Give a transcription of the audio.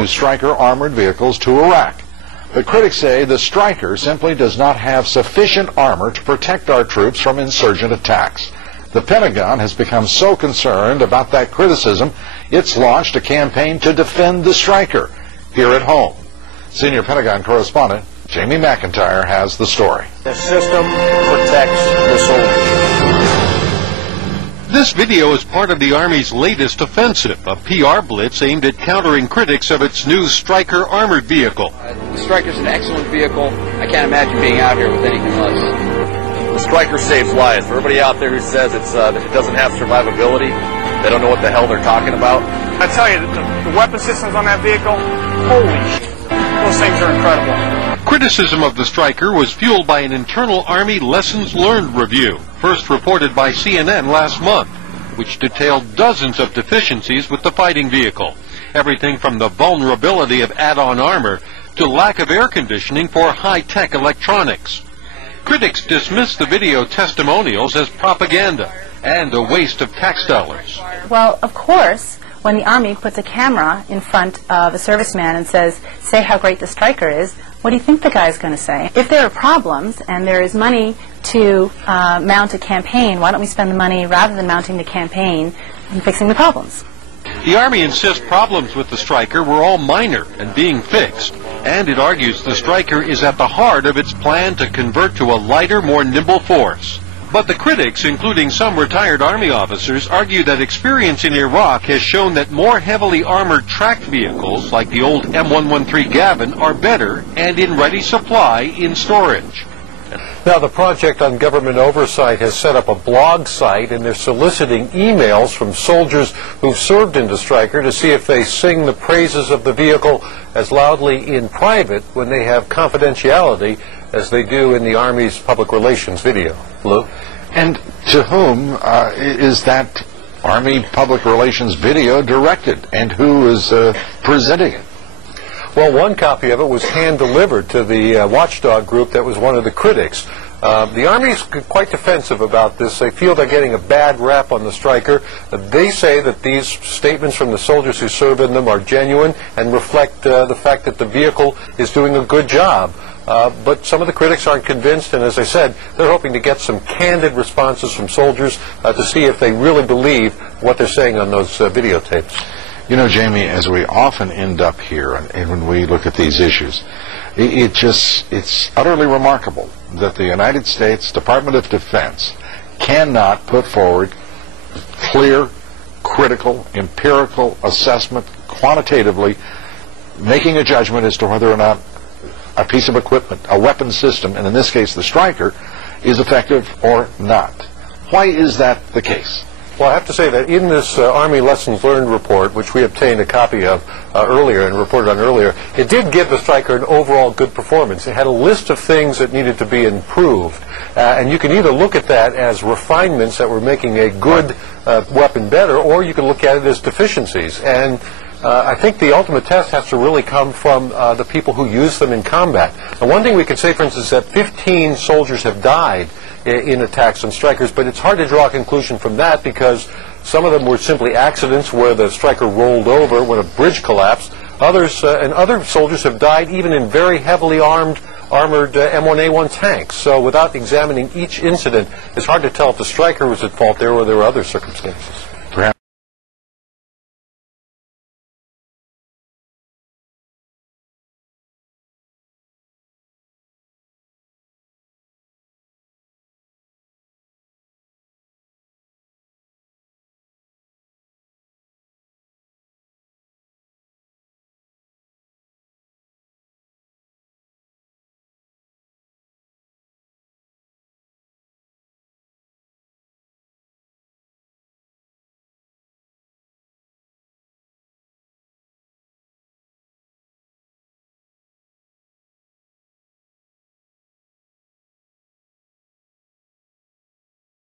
new Stryker armored vehicles to Iraq. But critics say the Stryker simply does not have sufficient armor to protect our troops from insurgent attacks. The Pentagon has become so concerned about that criticism, it's launched a campaign to defend the Stryker here at home. Senior Pentagon correspondent Jamie McIntyre has the story. The system protects the soldier. This video is part of the Army's latest offensive, a PR blitz aimed at countering critics of its new Stryker armored vehicle. The Stryker's an excellent vehicle. I can't imagine being out here with anything less. The Stryker saves lives. For everybody out there who says that it doesn't have survivability, they don't know what the hell they're talking about. I tell you, the weapon systems on that vehicle, holy shit. Those things are incredible. Criticism of the Stryker was fueled by an internal Army lessons learned review, first reported by CNN last month, which detailed dozens of deficiencies with the fighting vehicle. Everything from the vulnerability of add-on armor to lack of air conditioning for high-tech electronics. Critics dismissed the video testimonials as propaganda and a waste of tax dollars. Well, of course, when the Army puts a camera in front of a serviceman and says, say how great the Stryker is, what do you think the guy's going to say? If there are problems and there is money to mount a campaign, why don't we spend the money rather than mounting the campaign and fixing the problems? The Army insists problems with the Stryker were all minor and being fixed, and it argues the Stryker is at the heart of its plan to convert to a lighter, more nimble force. But the critics, including some retired Army officers, argue that experience in Iraq has shown that more heavily armored tracked vehicles, like the old M113 Gavin, are better and in ready supply in storage. Now, the Project on Government Oversight has set up a blog site, and they're soliciting emails from soldiers who've served in the Stryker to see if they sing the praises of the vehicle as loudly in private when they have confidentiality as they do in the Army's public relations video. Lou? And to whom is that Army public relations video directed, and who is presenting it? Well, one copy of it was hand-delivered to the watchdog group that was one of the critics. The Army is quite defensive about this. They feel they're getting a bad rap on the Stryker. They say that these statements from the soldiers who serve in them are genuine and reflect the fact that the vehicle is doing a good job. But some of the critics aren't convinced, and as I said, they're hoping to get some candid responses from soldiers to see if they really believe what they're saying on those videotapes. You know, Jamie, as we often end up here, and when we look at these issues, it's utterly remarkable that the United States Department of Defense cannot put forward clear, critical, empirical assessment, quantitatively making a judgment as to whether or not a piece of equipment, a weapon system, and in this case the Stryker, is effective or not. Why is that the case? Well, I have to say that in this Army Lessons Learned report, which we obtained a copy of earlier and reported on earlier, it did give the Stryker an overall good performance. It had a list of things that needed to be improved, and you can either look at that as refinements that were making a good weapon better, or you can look at it as deficiencies. And I think the ultimate test has to really come from the people who use them in combat. And one thing we can say, for instance, is that 15 soldiers have died in attacks on Strykers, but it's hard to draw a conclusion from that because some of them were simply accidents where the Stryker rolled over when a bridge collapsed. Others and other soldiers have died even in very heavily armored M1A1 tanks. So without examining each incident, it's hard to tell if the Stryker was at fault there or there were other circumstances.